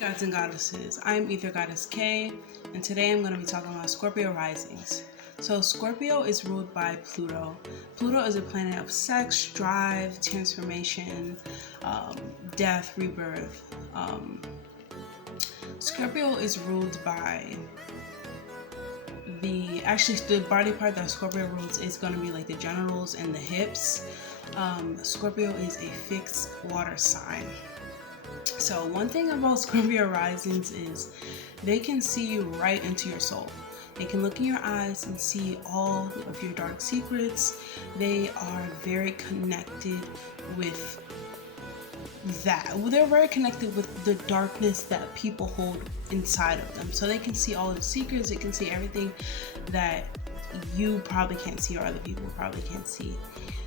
Gods and goddesses, I'm Ether Goddess K, and today I'm going to be talking about Scorpio risings. So Scorpio is ruled by Pluto. Pluto is a planet of sex, drive, transformation, death, rebirth. Scorpio is ruled by the body part that Scorpio rules is going to be like the genitals and the hips. Scorpio is a fixed water sign. So one thing about Scorpio risings is they can see you right into your soul. They can look in your eyes and see all of your dark secrets. They are very connected with that. They're very connected with the darkness that people hold inside of them. So they can see all the secrets. They can see everything that you probably can't see or other people probably can't see.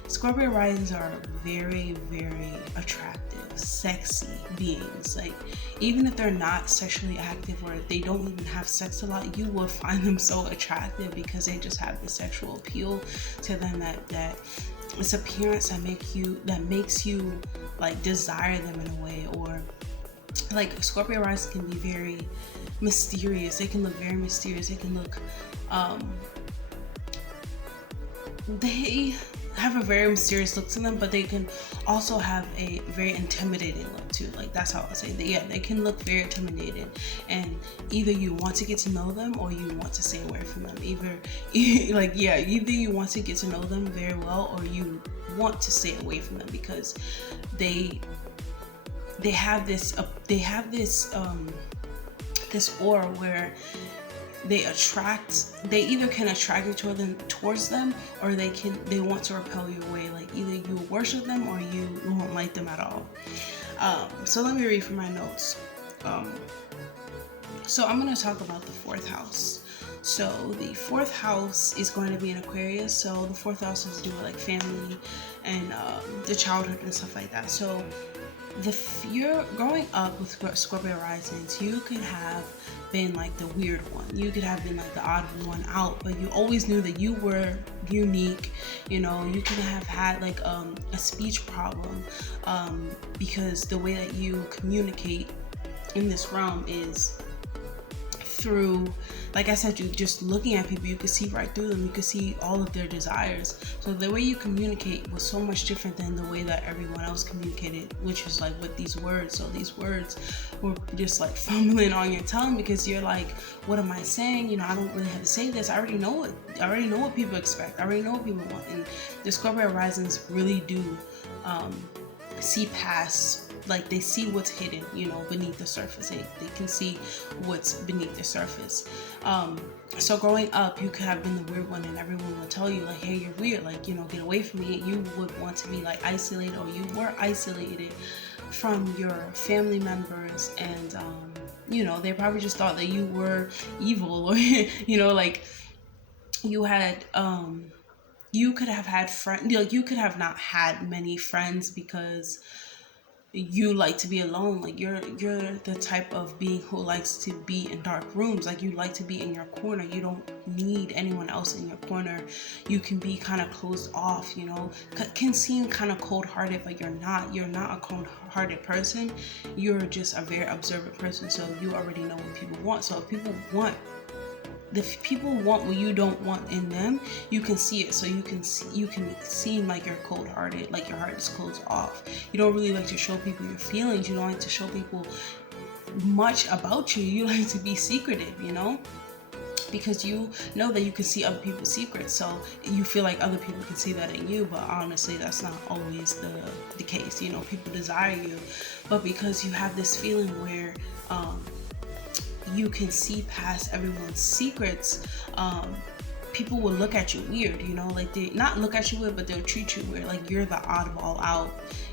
Scorpio risings are very, very attractive, sexy beings. Like, even if they're not sexually active or they don't even have sex a lot, you will find them so attractive because they just have the sexual appeal to them that this appearance that makes you like desire them in a way. Or like Scorpio rising can be very mysterious. They can look very mysterious. They can look they have a very mysterious look to them, but they can also have a very intimidating look too. Like, that's how I say that. They can look very intimidating, and either you want to get to know them or you want to stay away from them. Either you want to get to know them very well or you want to stay away from them because they have this aura where they either can attract you towards them or they want to repel you away. Like, either you worship them or you won't like them at all. So let me read from my notes. So I'm going to talk about the 4th house. So the 4th house is going to be in Aquarius. So the 4th house has to do with like family and the childhood and stuff like that. So if you're growing up with Scorpio risings, you could have been like the weird one. You could have been like the odd one out, but you always knew that you were unique. You know, you could have had like a speech problem because the way that you communicate in this realm is through, like I said, you just looking at people, you could see right through them. You could see all of their desires. So the way you communicate was so much different than the way that everyone else communicated, which is like with these words. So these words were just like fumbling on your tongue because you're like, what am I saying? You know, I don't really have to say this. I already know what people expect. I already know what people want. And the Scorpio risings really do see past. Like, they see what's hidden, you know, beneath the surface. They can see what's beneath the surface. So growing up, you could have been the weird one and everyone will tell you like, hey, you're weird, like, you know, get away from me. You would want to be like isolated, or you were isolated from your family members, and you know, they probably just thought that you were evil, or you know, like you had you could have had friends, like you could have not had many friends because you like to be alone. Like, you're the type of being who likes to be in dark rooms. Like, you like to be in your corner. You don't need anyone else in your corner. You can be kind of closed off, you know. Can seem kind of cold-hearted, but you're not a cold-hearted person. You're just a very observant person. So you already know what people want. So if people want what you don't want in them, you can see it. So you can seem like you're cold-hearted, like your heart is closed off. You don't really like to show people your feelings. You don't like to show people much about you. You like to be secretive, you know, because you know that you can see other people's secrets. So you feel like other people can see that in you, but honestly, that's not always the case. You know, people desire you, but because you have this feeling where you can see past everyone's secrets, people will look at you weird, you know, like they not look at you weird, but they'll treat you weird, like you're the oddball out,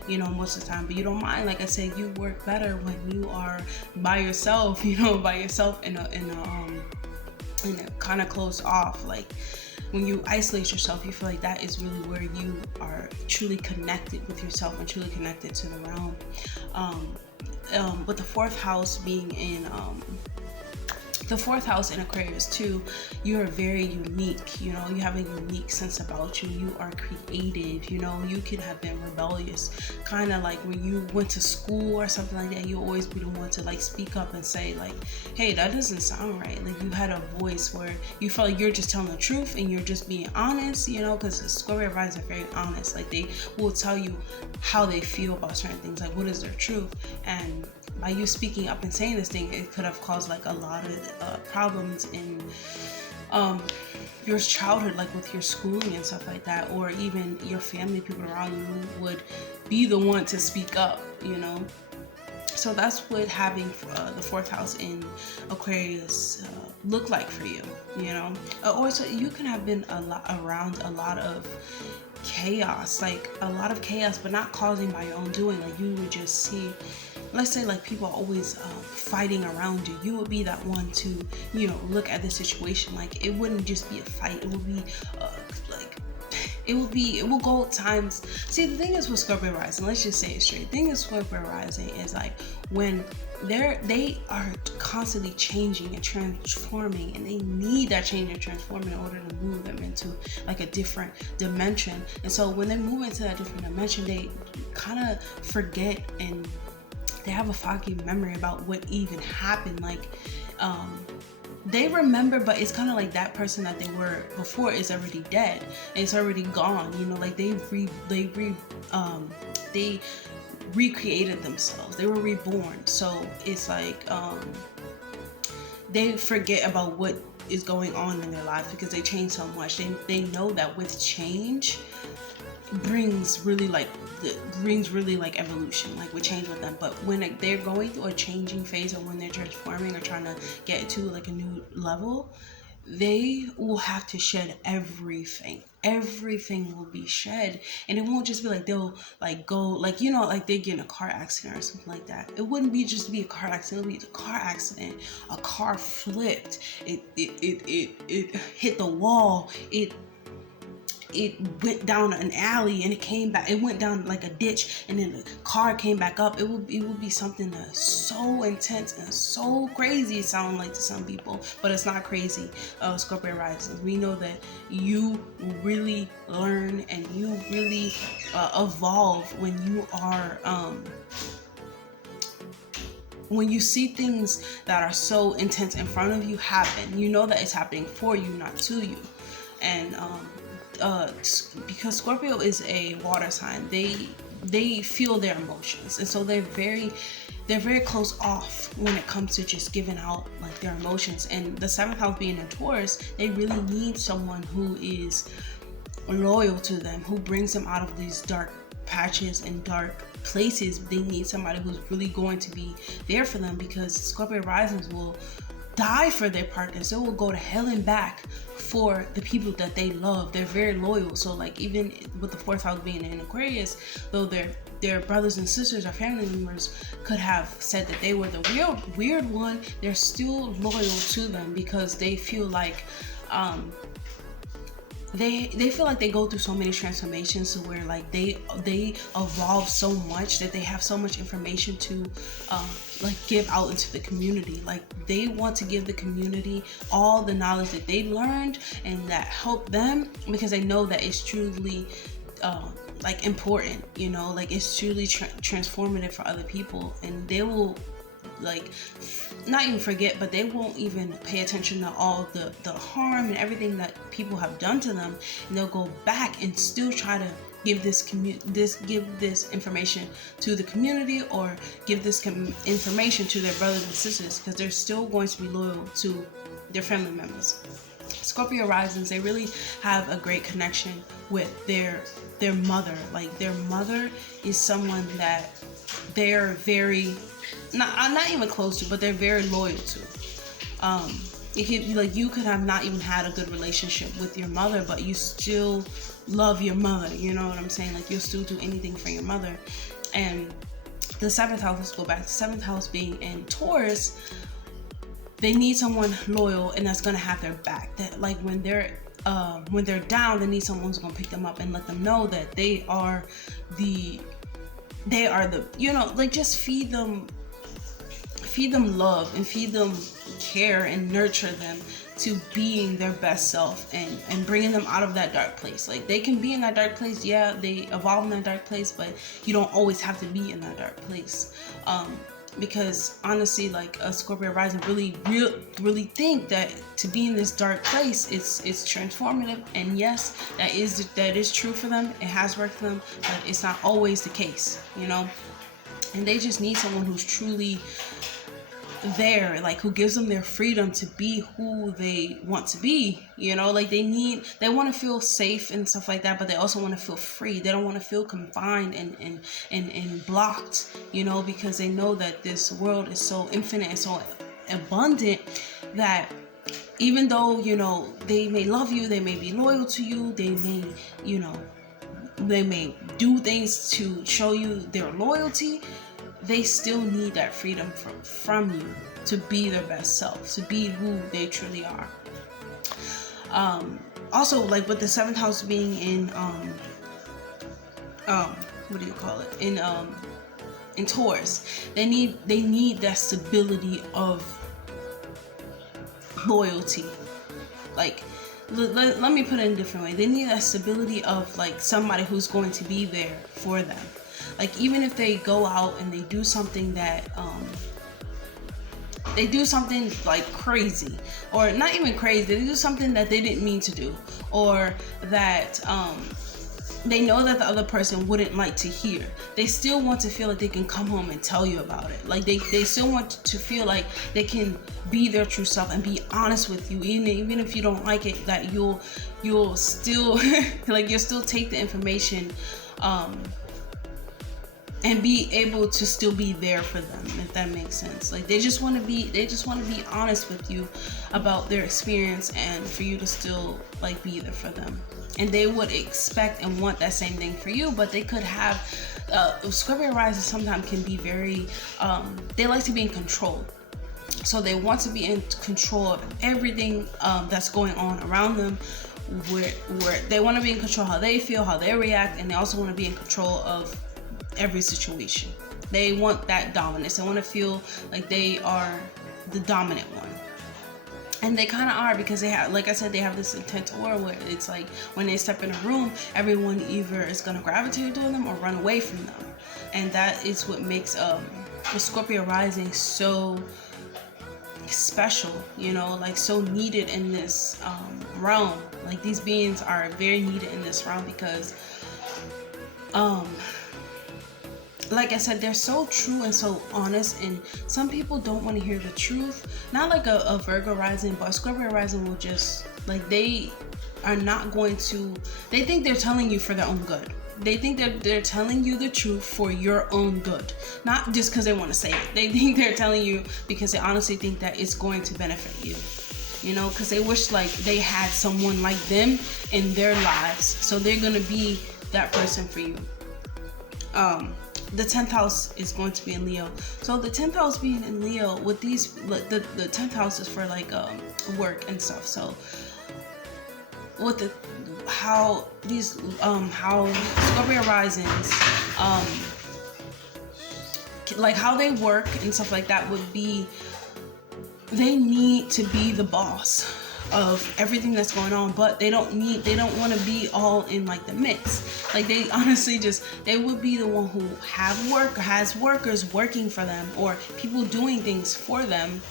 you know, most of the time. But you don't mind. Like I said, you work better when you are by yourself, you know, in a kind of closed off. Like, when you isolate yourself, you feel like that is really where you are truly connected with yourself and truly connected to the realm. With the 4th house being in The fourth house in Aquarius too, you're very unique, you know, you have a unique sense about you. You are creative, you know, you could have been rebellious, kind of like when you went to school or something like that. You always be the one to like speak up and say like, hey, that doesn't sound right. Like you had a voice where you felt like you're just telling the truth and you're just being honest, you know, because Scorpio rising are very honest. Like they will tell you how they feel about certain things, like what is their truth. And by you speaking up and saying this thing, it could have caused like a lot of problems in your childhood, like with your schooling and stuff like that, or even your family, people around you who would be the one to speak up, you know. So that's what having the fourth house in Aquarius look like for you, you know. Also, you can have been around a lot of chaos, like a lot of chaos, but not causing by your own doing. Like you would just see, let's say like people are always fighting around you. You would be that one to, you know, look at the situation. Like it wouldn't just be a fight. It would be it will go times. See, the thing is with Scorpio rising, let's just say it straight. The thing is Scorpio rising is like when they are constantly changing and transforming, and they need that change and transforming in order to move them into like a different dimension. And so when they move into that different dimension, they kind of forget and they have a foggy memory about what even happened. Like they remember, but it's kind of like that person that they were before is already dead. It's already gone, you know. Like they recreated themselves. They were reborn. So it's like they forget about what is going on in their life because they change so much. They know that with change brings really like evolution, like we change with them. But when they're going through a changing phase, or when they're transforming or trying to get to like a new level, they will have to shed everything will be shed. And it won't just be like they'll like go like, you know, like they get in a car accident or something like that. It wouldn't be just be a car accident. It'll be a car accident, a car flipped, it hit the wall, it went down an alley and it came back, it went down like a ditch, and then the car came back up. It will be something that's so intense and so crazy, it sounds like to some people, but it's not crazy. Scorpio rising, we know that you really learn and you really evolve when you are when you see things that are so intense in front of you happen. You know that it's happening for you, not to you. And because Scorpio is a water sign, they feel their emotions, and so they're very close off when it comes to just giving out like their emotions. And the seventh house being in Taurus, they really need someone who is loyal to them, who brings them out of these dark patches and dark places. They need somebody who's really going to be there for them, because Scorpio risings will die for their partners. They will go to hell and back for the people that they love. They're very loyal. So like even with the fourth house being in Aquarius, though their brothers and sisters or family members could have said that they were the weird one, they're still loyal to them, because they feel like they feel like they go through so many transformations to where like they evolve so much that they have so much information to like give out into the community. Like they want to give the community all the knowledge that they learned and that helped them, because they know that it's truly like important, you know, like it's truly transformative for other people. And they will like not even forget, but they won't even pay attention to all the harm and everything that people have done to them, and they'll go back and still try to give this information to the community, or give this information to their brothers and sisters, because they're still going to be loyal to their family members. Scorpio risings, they really have a great connection with their mother. Like their mother is someone that they're very not even close to, but they're very loyal to. You could have not even had a good relationship with your mother, but you still love your mother, you know what I'm saying? Like you'll still do anything for your mother. And the seventh house, let's go back, the seventh house being in Taurus, they need someone loyal and that's gonna have their back. That like when they're down, they need someone who's gonna pick them up and let them know that they are the, you know, like just feed them love and feed them care and nurture them to being their best self and bringing them out of that dark place. Like, they can be in that dark place, yeah, they evolve in that dark place, but you don't always have to be in that dark place. Because honestly, like, a Scorpio rising really think that to be in this dark place, it's transformative. And yes, that is true for them. It has worked for them, but it's not always the case, you know. And they just need someone who's truly there, like, who gives them their freedom to be who they want to be, you know. Like, they want to feel safe and stuff like that, but they also want to feel free. They don't want to feel confined and blocked, you know, because they know that this world is so infinite and so abundant that even though, you know, they may love you, they may be loyal to you, they may, you know, they may do things to show you their loyalty, they still need that freedom from you to be their best self, to be who they truly are. Also, like, with the 7th house being in what do you call it, in Taurus, they need that stability of loyalty. Like, let me put it in a different way. They need that stability of, like, somebody who's going to be there for them. Like, even if they go out and they do something that they do something like crazy, or not even crazy, they do something that they didn't mean to do, or that they know that the other person wouldn't like to hear, they still want to feel like they can come home and tell you about it. Like, they still want to feel like they can be their true self and be honest with you, even if you don't like it, that you'll still like, you'll still take the information and be able to still be there for them, if that makes sense. Like, they just want to be honest with you about their experience, and for you to still, like, be there for them. And they would expect and want that same thing for you, but they could have Scorpio rising sometimes can be very they like to be in control. So they want to be in control of everything that's going on around them, where they want to be in control how they feel, how they react, and they also want to be in control of every situation. They want that dominance. They want to feel like they are the dominant one. And they kind of are, because they have, like I said, they have this intense aura where it's like when they step in a room, everyone either is going to gravitate to them or run away from them. And that is what makes the Scorpio rising so special, you know, like, so needed in this realm. Like, these beings are very needed in this realm because like I said, they're so true and so honest, and some people don't want to hear the truth. Not like a Virgo rising, but a Scorpio rising will just, like, they are not going to, they think they're telling you for their own good. They think that they're telling you the truth for your own good, not just because they want to say it. They think they're telling you because they honestly think that it's going to benefit you, you know, because they wish, like, they had someone like them in their lives, so they're going to be that person for you. The 10th house is going to be in Leo. So the 10th house being in Leo, with these, the 10th house is for, like, work and stuff. So with how Scorpio risings, like, how they work and stuff like that would be, they need to be the boss of everything that's going on, but they don't want to be all in, like, the mix. Like, they honestly they would be the one who has workers working for them, or people doing things for them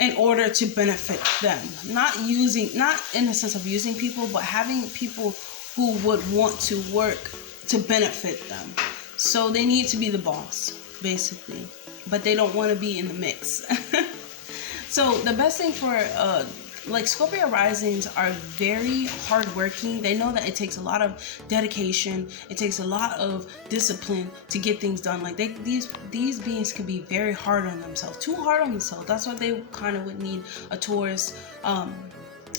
in order to benefit them. Not in the sense of using people, but having people who would want to work to benefit them. So they need to be the boss, basically, but they don't want to be in the mix. So the best thing for like, Scorpio risings are very hardworking. They know that it takes a lot of dedication. It takes a lot of discipline to get things done. Like, these beings can be very hard on themselves, too hard on themselves. That's why they kind of would need a Taurus.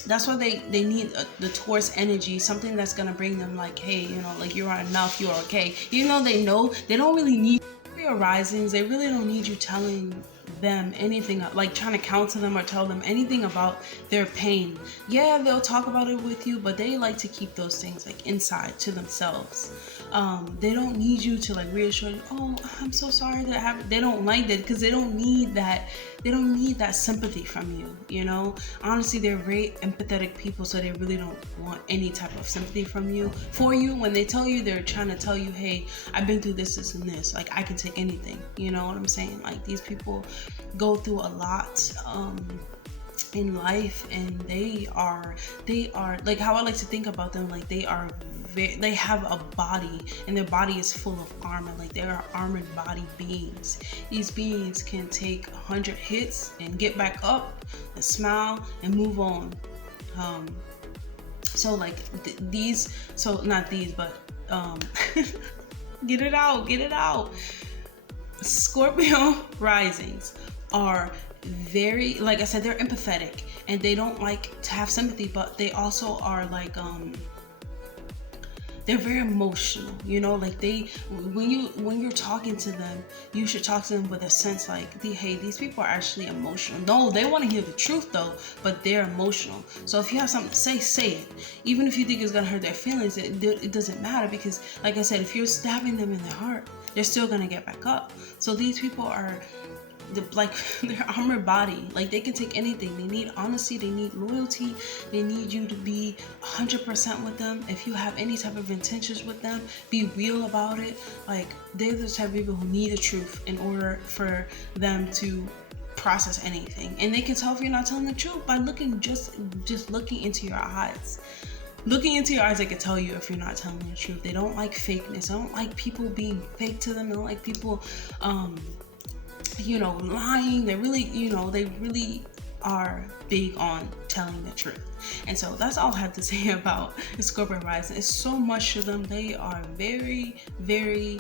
That's why they need the Taurus energy, something that's gonna bring them, like, hey, you know, like, you're enough, you're okay. Even though they know they don't really need Scorpio risings, they really don't need you telling them anything, like trying to counsel them or tell them anything about their pain. Yeah, they'll talk about it with you, but they like to keep those things like inside to themselves. They don't need you to like reassure you, oh, I'm so sorry that happened. They don't like that because they don't need that. They don't need that sympathy from you, you know? Honestly, they're very empathetic people, so they really don't want any type of sympathy from you. For you, when they tell you, they're trying to tell you, hey, I've been through this, this, and this. Like, I can take anything. You know what I'm saying? Like, these people go through a lot in life, and they are like, how I like to think about them, like they have a body, and their body is full of armor. Like, they are armored body beings. These beings can take 100 hits and get back up and smile and move on. So like these, so not these, but get it out. Scorpio risings are very, like I said, they're empathetic, and they don't like to have sympathy, but they also are like they're very emotional, you know. Like, when you're talking to them, you should talk to them with a sense like, hey, these people are actually emotional. No, they want to hear the truth though, but they're emotional. So if you have something to say it. Even if you think it's gonna hurt their feelings, it doesn't matter, because like I said, if you're stabbing them in their heart, they're still gonna get back up. So these people are like their armored body. Like, they can take anything. They need honesty, they need loyalty, they need you to be 100% with them. If you have any type of intentions with them, be real about it. Like, they're the type of people who need the truth in order for them to process anything. And they can tell if you're not telling the truth by looking, just looking into your eyes. Looking into your eyes, they can tell you if you're not telling the truth. They don't like fakeness. They don't like people being fake to them. They don't like people lying. They really are big on telling the truth. And so that's all I have to say about the Scorpio rising. It's so much to them. They are very, very,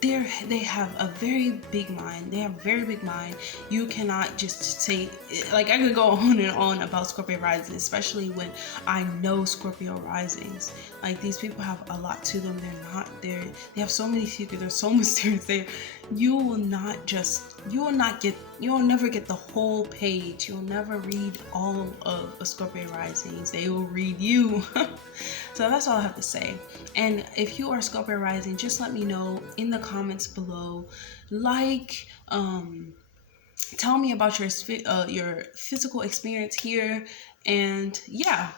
they have a very big mind. They have a very big mind. You cannot just say, like, I could go on and on about Scorpio rising, especially when I know Scorpio risings. Like, these people have a lot to them. They have so many secrets. They're so mysterious. You will never get the whole page. You'll never read all of a Scorpio risings. They will read you. So that's all I have to say. And if you are Scorpio rising, just let me know in the comments below. Like, tell me about your physical experience here, and yeah.